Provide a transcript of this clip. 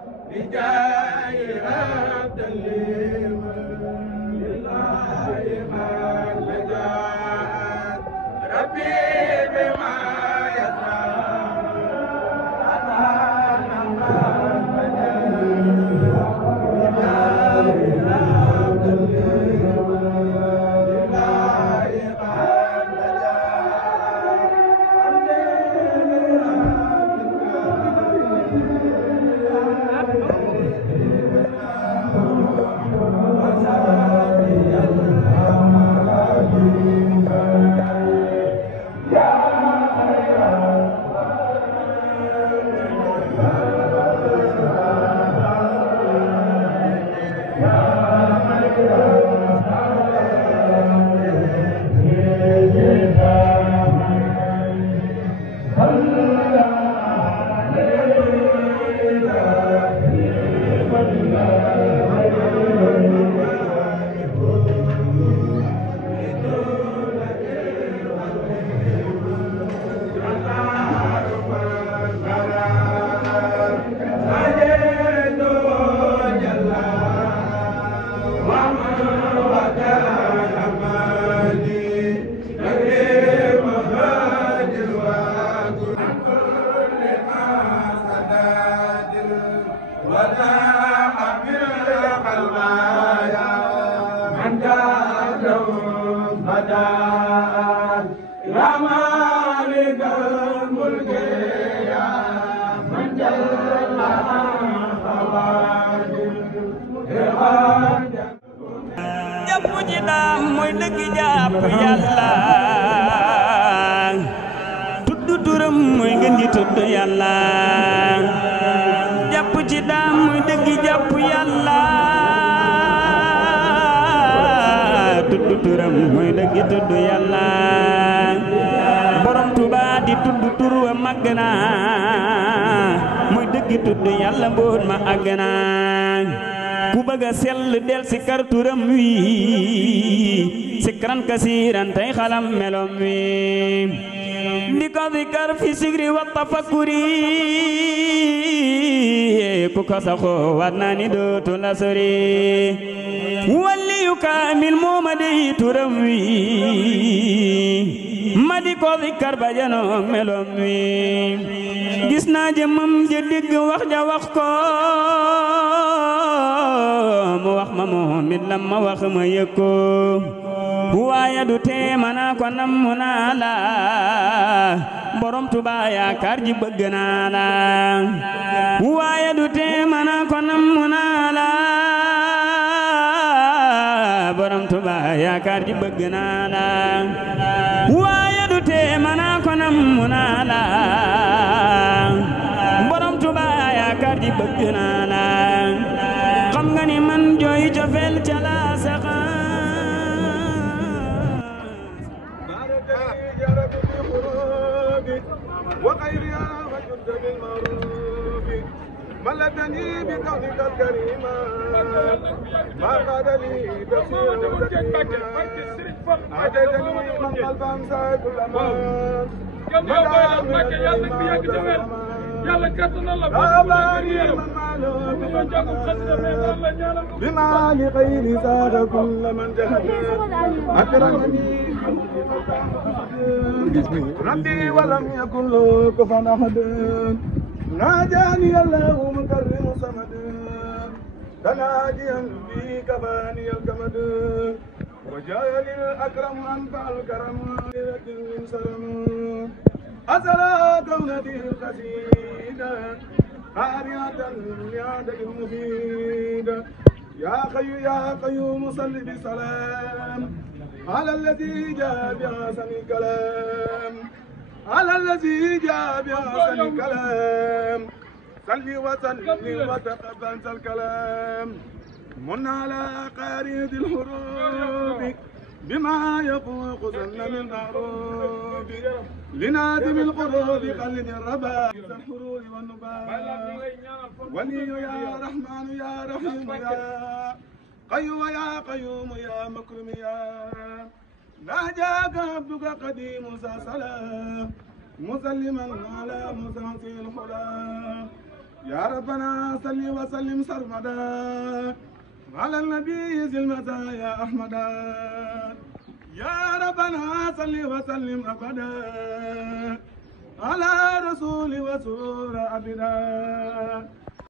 بجاه عبد لله ما لجأت ربي بما mooy dëgg jàpp yàlla tudd turam mooy ngeen di tudd yàlla jàpp ci daam mooy dëgg jàpp yàlla tudd turam mooy dëgg tudd yàlla borom Tuubaa di tudd tur wa màgg na mooy dëgg tudd yàlla mboot ma àgg na ku bëgg a sell del si kar turam wi sikran kasiran tay xalam melom wi di ko zikar fi sigri wa tafakkuri ku ko saxoo war naa ni dootu la sori walli yu kaamil mooma dey turam wi ma di ko zikar ba janoog melom wi gis naa jëmam ja digg wax ja wax ko mu wax ma moom it lam ma wax ma yëg ko waaye du tee ma naa ko namm naa la borom Tuubaa yaakaar ji bëgg naa la waaye du tee ma naa ko namm naa la borom Tuubaa yaakaar ji bëgg naa la waaye du tee ma naa ko namm naa la borom Tuubaa yaakaar ji bëgg naa la xam nga ni man jooy cofeel ca la saxa وخيرها وجد بالمعروف ملتني بكونك الكريم ما قال لي تفسير وتكريما عديتني من قلب امسى كل امان yàlla kattan la بما لغير زاد كل من جهد أكرمني ربي ولم يكن له كفوا أحد ناجاني الله مكرم صمد تناجيا بي كفاني الكمد وجاءني الأكرم أنفع الكرم من سلم أزرى كونتي القصيدة قارئة لعادة مفيدة يا خي يا قيوم صل بسلام على الذي جاء بأحسن الكلام على الذي جاء بأحسن الكلام صل وسلم وتقبل الكلام من على قارئة الحروف بما يفوق ظن من معروف لنادم القلوب قلد الربا الحرور والنبات ولي يا رحمن يا رحيم يا قيوم يا قيوم يا مكرم يا ناجاك عبدك قديم سلام مسلما على مسلسل الخلا يا ربنا صل وسلم سرمدا على النبي ذي المزايا أحمدا يا ربنا صل وسلم أبدا على رسول وسور أبدا